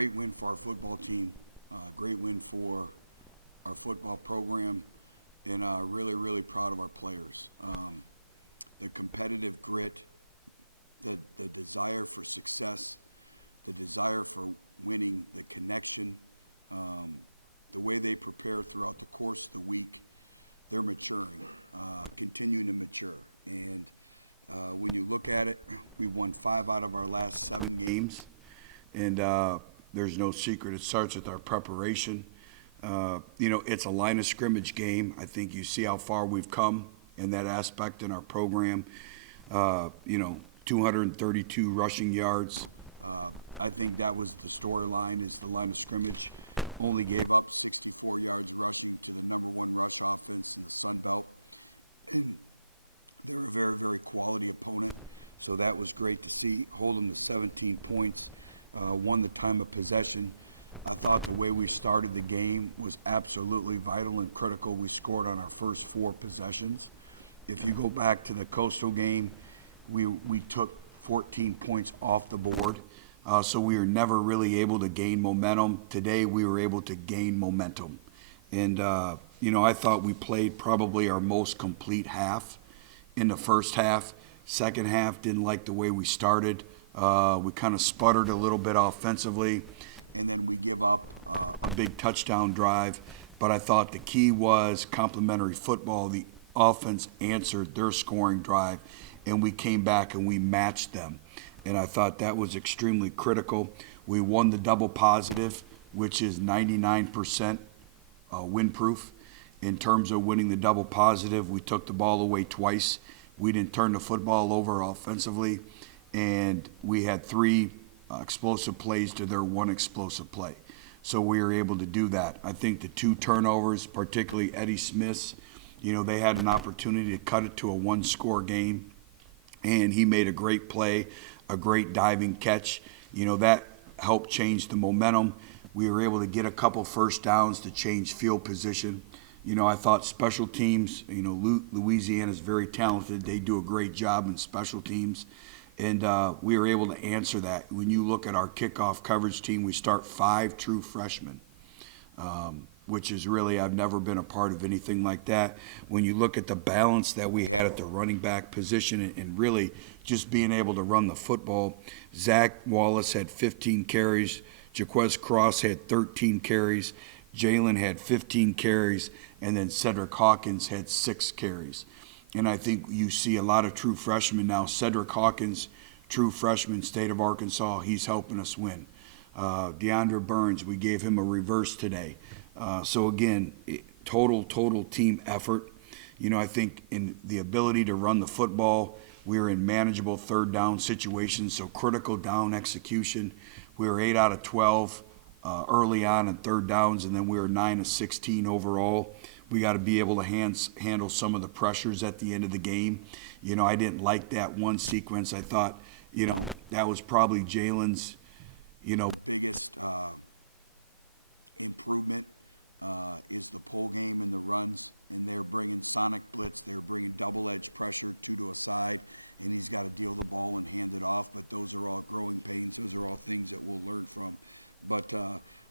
great win for our football team, great win for our football program, and really, really proud of our players. The competitive grit, the desire for success, the desire for winning, the connection, the way they prepare throughout the course of the week, they're maturing, continuing to mature. And when you look at it, we've won 5 out of our last 7 games, and there's no secret. It starts with our preparation. It's a line of scrimmage game. I think you see how far we've come in that aspect in our program. 232 rushing yards. I think that was the storyline, is the line of scrimmage. Only gave up 64 yards rushing to the number 1 rush offense in the Sun Belt. It was a very, very quality opponent. So that was great to see. Holding the 17 points, won the time of possession. I thought the way we started the game was absolutely vital and critical. We scored on our first 4 possessions. If you go back to the Coastal game, we took 14 points off the board. So we were never really able to gain momentum. Today we were able to gain momentum. And, I thought we played probably our most complete half in the first half. Second half, didn't like the way we started. We kind of sputtered a little bit offensively, and then we give up a big touchdown drive. But I thought the key was complementary football. The offense answered their scoring drive, and we came back and we matched them. And I thought that was extremely critical. We won the double positive, which is 99% win proof. In terms of winning the double positive, we took the ball away twice. We didn't turn the football over offensively, and we had 3 explosive plays to their 1 explosive play. So we were able to do that. I think the 2 turnovers, particularly Eddie Smith's, they had an opportunity to cut it to a 1-score game, and he made a great play, a great diving catch. That helped change the momentum. We were able to get a couple first downs to change field position. I thought special teams, Louisiana is very talented. They do a great job in special teams. And we were able to answer that. When you look at our kickoff coverage team, we start 5 true freshmen, which is really, I've never been a part of anything like that. When you look at the balance that we had at the running back position and really just being able to run the football, Zach Wallace had 15 carries, Jaquez Cross had 13 carries, Jalen had 15 carries, and then Cedric Hawkins had 6 carries. And I think you see a lot of true freshmen now. Cedric Hawkins, true freshman, State of Arkansas, he's helping us win. DeAndre Burns, we gave him a reverse today. So again, total team effort. I think in the ability to run the football, we were in manageable third down situations, so critical down execution. We were 8 out of 12 early on in third downs, and then we were 9 of 16 overall. We got to be able to handle some of the pressures at the end of the game. I didn't like that one sequence. I thought, that was probably Jalen's, biggest improvement. It's the full game in the runs, and they're bringing sonic blitz, and they're bringing double-edged pressure to the side, and he's got to deal with the ball and hand it off. But those are all growing pains. Those are all things that we'll learn from. But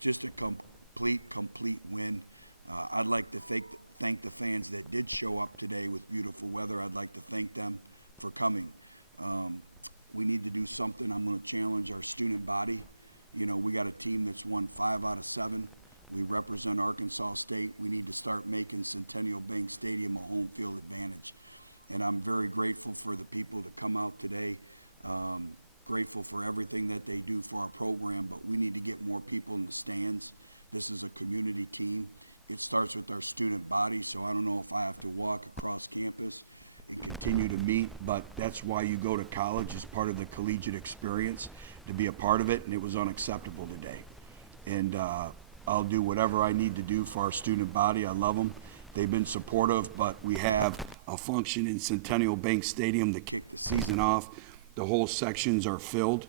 just a complete win. I'd like to thank the fans that did show up today with beautiful weather. I'd like to thank them for coming. We need to do something. I'm going to challenge our student body. We got a team that's won 5 out of 7. We represent Arkansas State. We need to start making Centennial Bank Stadium a home field advantage. And I'm very grateful for the people that come out today. Grateful for everything that they do for our program, but we need to get more people in the stands. This is a community team. It starts with our student body, so I don't know if I have to walk across campus, continue to meet, but that's why you go to college as part of the collegiate experience, to be a part of it, and it was unacceptable today. And I'll do whatever I need to do for our student body. I love them. They've been supportive, but we have a function in Centennial Bank Stadium to kick the season off. The whole sections are filled.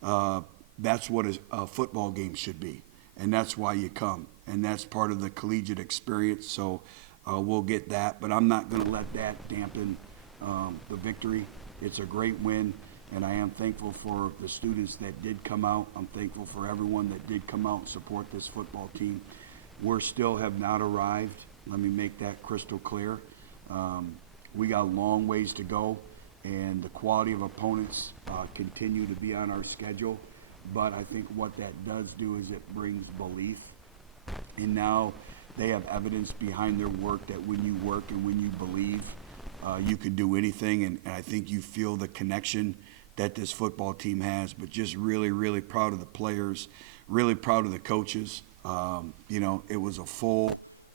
That's what a football game should be, and that's why you come. And that's part of the collegiate experience, so we'll get that. But I'm not going to let that dampen the victory. It's a great win. And I am thankful for the students that did come out. I'm thankful for everyone that did come out and support this football team. We still have not arrived. Let me make that crystal clear. We got a long ways to go, and the quality of opponents continue to be on our schedule. But I think what that does do is it brings belief. And now they have evidence behind their work that when you work and when you believe, you can do anything. And I think you feel the connection that this football team has. But just really, really proud of the players, really proud of the coaches. It was a full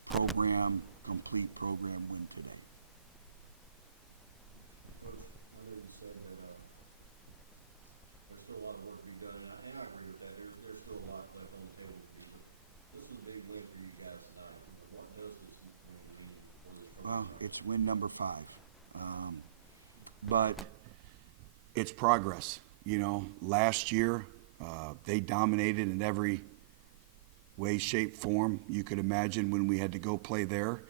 program, complete program win today. I know you said that there's still a lot of work to be done, and I agree with that. There's still a lot left on the table to do. What's the big win for you guys tonight? What does this keep going? Well, it's win number 5. But it's progress. Last year, they dominated in every way, shape, form you could imagine when we had to go play there.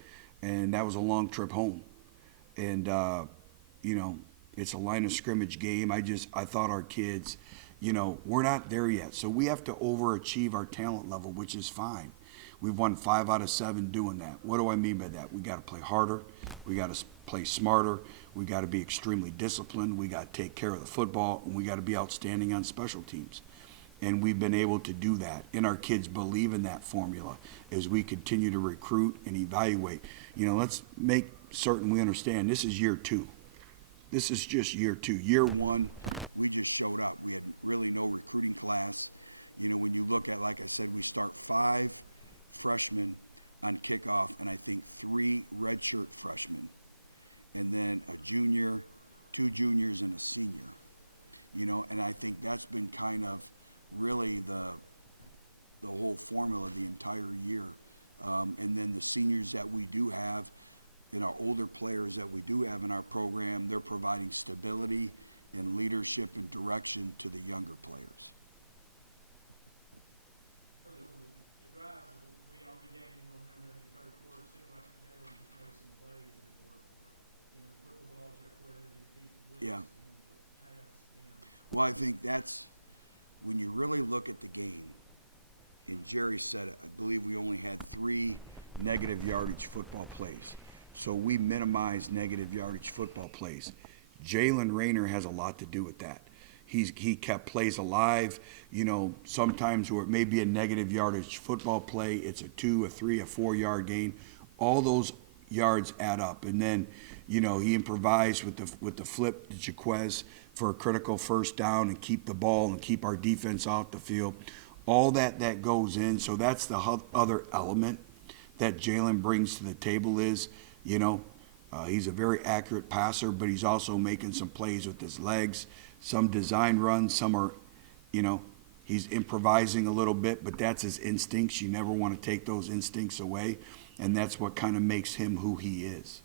And that was a long trip home. And, it's a line of scrimmage game. I thought our kids, we're not there yet. So we have to overachieve our talent level, which is fine. We've won 5 out of 7 doing that. What do I mean by that? We got to play harder. We got to play smarter. We got to be extremely disciplined. We got to take care of the football, and we got to be outstanding on special teams. And we've been able to do that. And our kids believe in that formula as we continue to recruit and evaluate. Let's make certain we understand this is year 2. This is just year 2. Year 1, we just showed up. We had really no recruiting class. When you look at, like I said, we start 5 freshmen on kickoff, and I think 3 redshirt freshmen, and then a junior, 2 juniors, and a senior. And I think that's been kind of really the whole formula of the entire year. And then the seniors that we do have, older players that we do have in our program, they're providing stability and leadership and direction to the younger players. Yeah. Well, I think that's, when you really look at the game, it's very set up. I believe we only had 3 negative yardage football plays. So we minimize negative yardage football plays. Jalen Rayner has a lot to do with that. He kept plays alive. Sometimes where it may be a negative yardage football play, it's a 2, a 3, a 4-yard gain. All those yards add up. And then, he improvised with the flip to Jaquez for a critical first down and keep the ball and keep our defense off the field. All that goes in. So that's the other element that Jalen brings to the table is, he's a very accurate passer, but he's also making some plays with his legs, some design runs, some are, he's improvising a little bit, but that's his instincts. You never want to take those instincts away, and that's what kind of makes him who he is.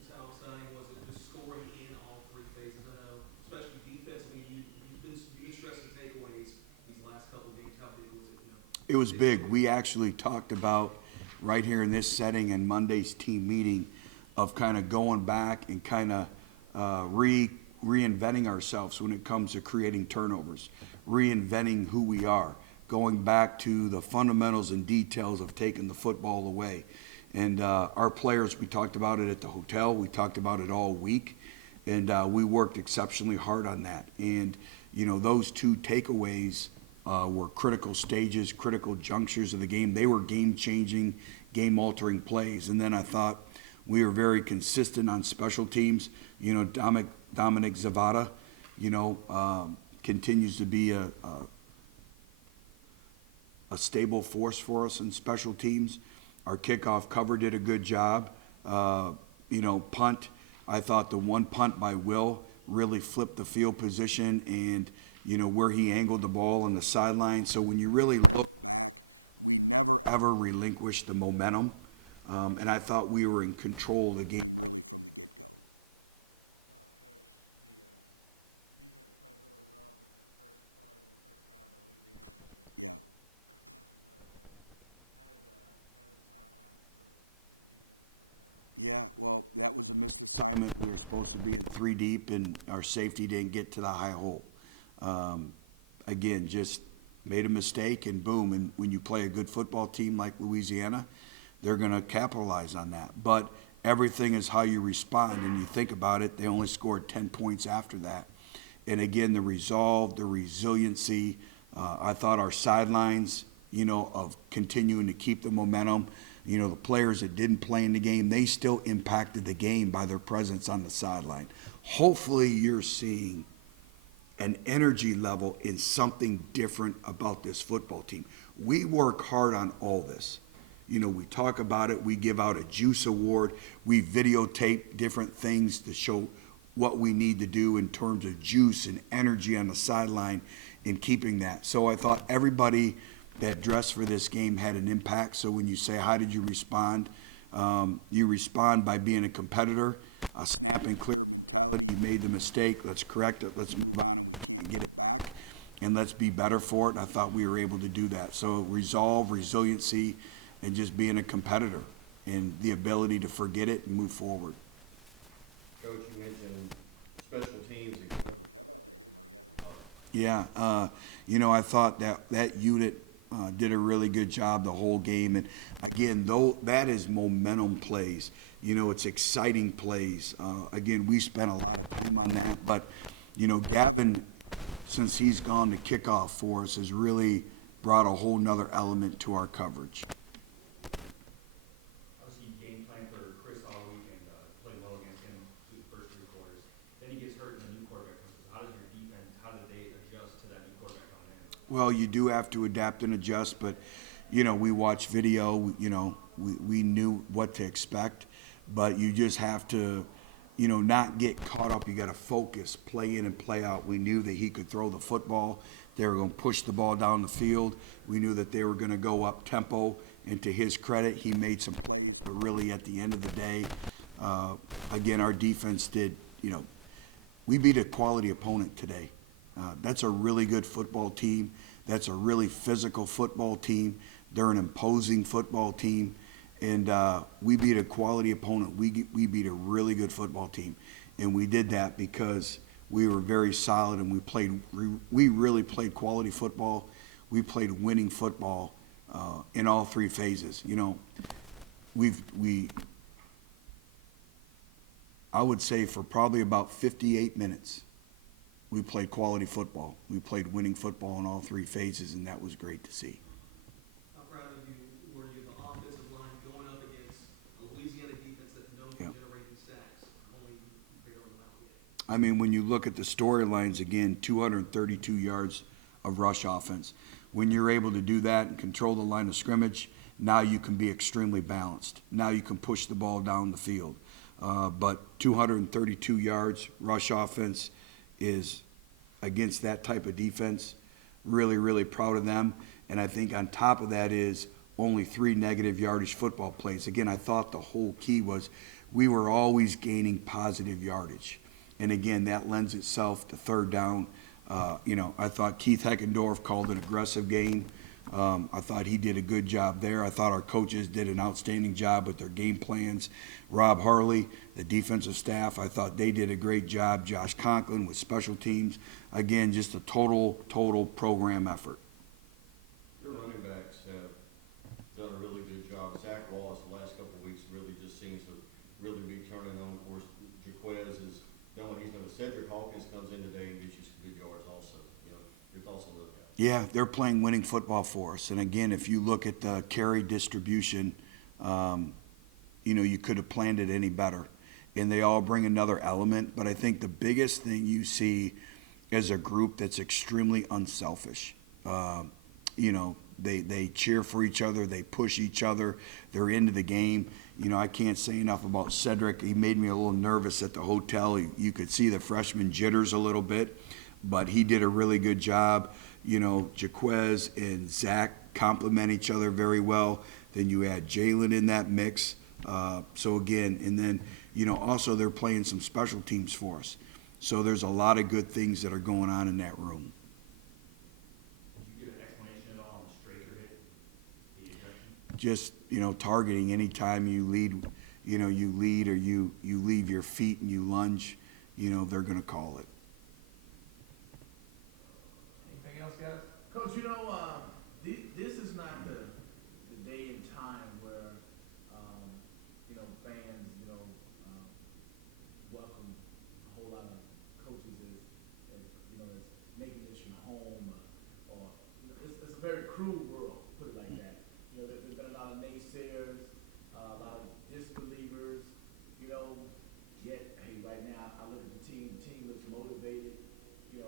Just how exciting was it just scoring in all 3 phases? I know, especially defensively, you've been stressing takeaways these last couple of games. How big was it? It was big. We actually talked about right here in this setting in Monday's team meeting of kind of going back and kind of reinventing ourselves when it comes to creating turnovers, reinventing who we are, going back to the fundamentals and details of taking the football away. And our players, we talked about it at the hotel. We talked about it all week. And we worked exceptionally hard on that. And, those 2 takeaways were critical stages, critical junctures of the game. They were game-changing, game-altering plays. And then I thought we were very consistent on special teams. Dominic Zavada, continues to be a stable force for us in special teams. Our kickoff cover did a good job. Punt, I thought the one punt by Will really flipped the field position and, where he angled the ball on the sideline. So when you really look, we never ever relinquished the momentum. And I thought we were in control of the game. Yeah, well, that was a mistake. assignment, we were supposed to be 3 deep, and our safety didn't get to the high hole. Again, just made a mistake, and boom. And when you play a good football team like Louisiana, they're going to capitalize on that. But everything is how you respond, and you think about it, they only scored 10 points after that. And again, the resolve, the resiliency, I thought our sidelines, of continuing to keep the momentum, the players that didn't play in the game, they still impacted the game by their presence on the sideline. Hopefully you're seeing an energy level in something different about this football team. We work hard on all this. We talk about it, we give out a juice award, we videotape different things to show what we need to do in terms of juice and energy on the sideline in keeping that. So I thought everybody that dressed for this game had an impact. So when you say, how did you respond? You respond by being a competitor, a snap and clear mentality. You made the mistake, let's correct it, let's move on and get it back, and let's be better for it. And I thought we were able to do that. So resolve, resiliency, and just being a competitor and the ability to forget it and move forward. Coach, you mentioned special teams. Yeah, I thought that unit did a really good job the whole game. And again, though that is momentum plays, it's exciting plays. Again, we spent a lot of time on that. But, Gavin, since he's gone to kickoff for us, has really brought a whole nother element to our coverage. Obviously, you game plan for Chris all weekend, played well against him through the first 3 quarters. Then he gets hurt and the new quarterback comes in. How does your defense, how did they adjust to that new quarterback coming in? Well, you do have to adapt and adjust, but, we watch video, we knew what to expect, but you just have to, not get caught up. You got to focus, play in and play out. We knew that he could throw the football. They were going to push the ball down the field. We knew that they were going to go up tempo, and to his credit, he made some plays, but really at the end of the day, again, our defense did, we beat a quality opponent today. That's a really good football team. That's a really physical football team. They're an imposing football team. And we beat a quality opponent. We beat a really good football team. And we did that because we were very solid, and we really played quality football. We played winning football in all 3 phases. I would say for probably about 58 minutes, we played quality football. We played winning football in all 3 phases, and that was great to see. How proud of you were you, the offensive line, going up against a Louisiana defense that knows Yeah. generating sacks, only barely them out yet? I mean, when you look at the storylines, again, 232 yards of rush offense. When you're able to do that and control the line of scrimmage, now you can be extremely balanced. Now you can push the ball down the field. But 232 yards rush offense is against that type of defense. Really, really proud of them. And I think on top of that is only 3 negative yardage football plays. Again, I thought the whole key was we were always gaining positive yardage. And again, that lends itself to third down. I thought Keith Heckendorf called an aggressive game. I thought he did a good job there. I thought our coaches did an outstanding job with their game plans. Rob Harley, the defensive staff, I thought they did a great job. Josh Conklin with special teams. Again, just a total program effort. Your running backs have done a really good job. Zach Wallace, the last couple of weeks, really just seems to really be turning on. Of course, Jaquez is knowing he's going to. Cedric Hawkins comes in today and gives you some good yards also. Your thoughts on those guys? Yeah, they're playing winning football for us. And again, if you look at the carry distribution, you could have planned it any better. And they all bring another element. But I think the biggest thing you see is a group that's extremely unselfish. They cheer for each other. They push each other. They're into the game. I can't say enough about Cedric. He made me a little nervous at the hotel. You could see the freshman jitters a little bit, but he did a really good job. Jaquez and Zach complement each other very well. Then you add Jalen in that mix. So again, and then, also they're playing some special teams for us. So there's a lot of good things that are going on in that room. Did you give an explanation at all on the Straker hit, the ejection? Just, targeting anytime you lead, you lead or you leave your feet and you lunge, they're going to call it. Anything else, guys? Coach, this is not the day and time where, fans, welcome a whole lot of coaches as making this your home, or it's a very cruel world, put it like that. There's been a lot of naysayers, a lot of disbelievers, yet, hey, right now, I look at the team looks motivated, you're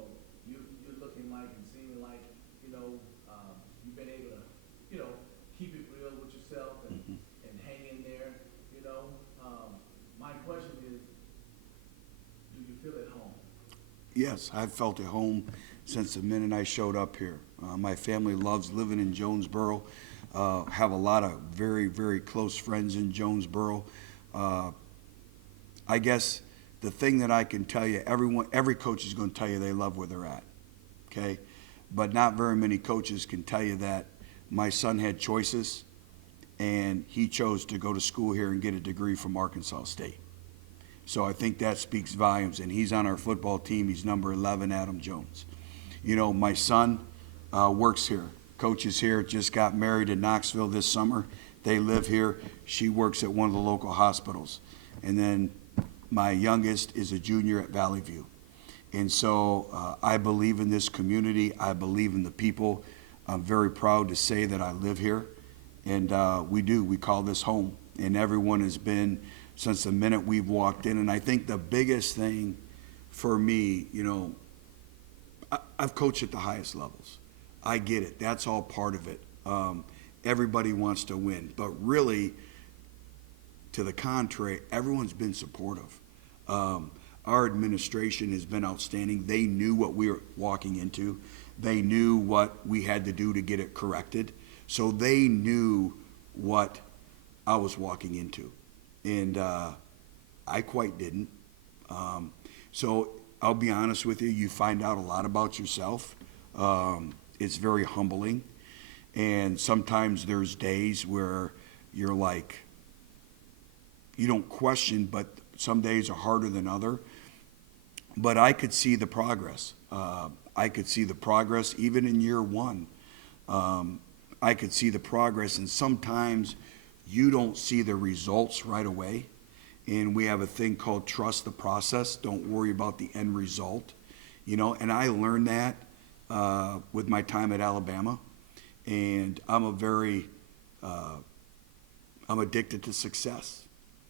looking like and seeming like, you've been able to, keep it real with yourself and hang in there, my question is, do you feel at home? Yes, I've felt at home since the minute I showed up here. My family loves living in Jonesboro. Have a lot of very, very close friends in Jonesboro. I guess the thing that I can tell you, every coach is going to tell you they love where they're at, okay? But not very many coaches can tell you that my son had choices, and he chose to go to school here and get a degree from Arkansas State. So I think that speaks volumes, and he's on our football team. He's number 11, Adam Jones. My son works here, coaches here, just got married in Knoxville this summer. They live here. She works at one of the local hospitals. And then my youngest is a junior at Valley View. And so I believe in this community. I believe in the people. I'm very proud to say that I live here. And we do. We call this home. And everyone has been since the minute we've walked in. And I think the biggest thing for me, I've coached at the highest levels. I get it. That's all part of it. Everybody wants to win. But really, to the contrary, everyone's been supportive. Our administration has been outstanding. They knew what we were walking into. They knew what we had to do to get it corrected. So they knew what I was walking into. And I quite didn't. So I'll be honest with you, you find out a lot about yourself. It's very humbling. And sometimes there's days where you're like, you don't question, but some days are harder than other. But I could see the progress. I could see the progress even in year one. I could see the progress, and sometimes you don't see the results right away. And we have a thing called trust the process. Don't worry about the end result. And I learned that with my time at Alabama. And I'm addicted to success.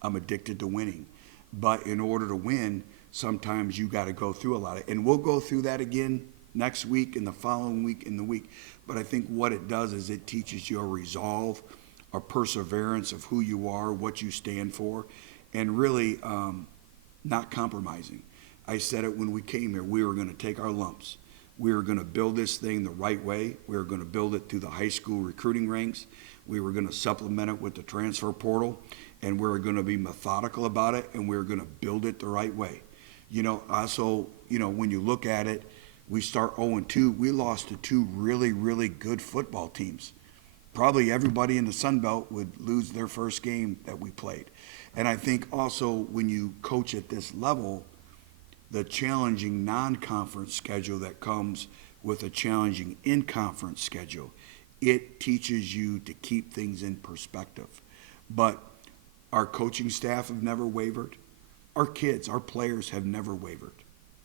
I'm addicted to winning. But in order to win, sometimes you got to go through a lot of, and we'll go through that again next week and the following week and the week. But I think what it does is it teaches you a resolve, a perseverance of who you are, what you stand for, and really not compromising. I said it when we came here. We were going to take our lumps. We were going to build this thing the right way. We were going to build it through the high school recruiting ranks. We were going to supplement it with the transfer portal, and we were going to be methodical about it, and we were going to build it the right way. Also, when you look at it, we start 0-2. We lost to two really, really good football teams. Probably everybody in the Sun Belt would lose their first game that we played. And I think also when you coach at this level, the challenging non-conference schedule that comes with a challenging in-conference schedule, it teaches you to keep things in perspective. But our coaching staff have never wavered. Our kids, our players have never wavered.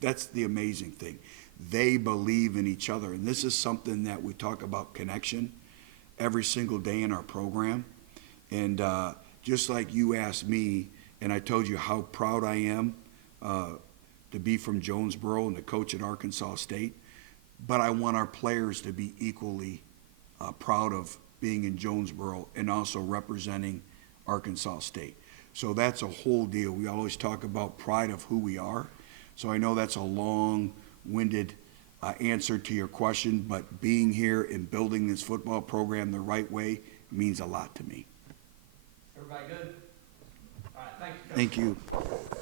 That's the amazing thing. They believe in each other. And this is something that we talk about connection every single day in our program. And just like you asked me, and I told you how proud I am to be from Jonesboro and to coach at Arkansas State, but I want our players to be equally proud of being in Jonesboro and also representing Arkansas State. So that's a whole deal. We always talk about pride of who we are. So I know that's a long-winded answer to your question, but being here and building this football program the right way means a lot to me. Everybody good? All right, thank you, Coach. Thank you.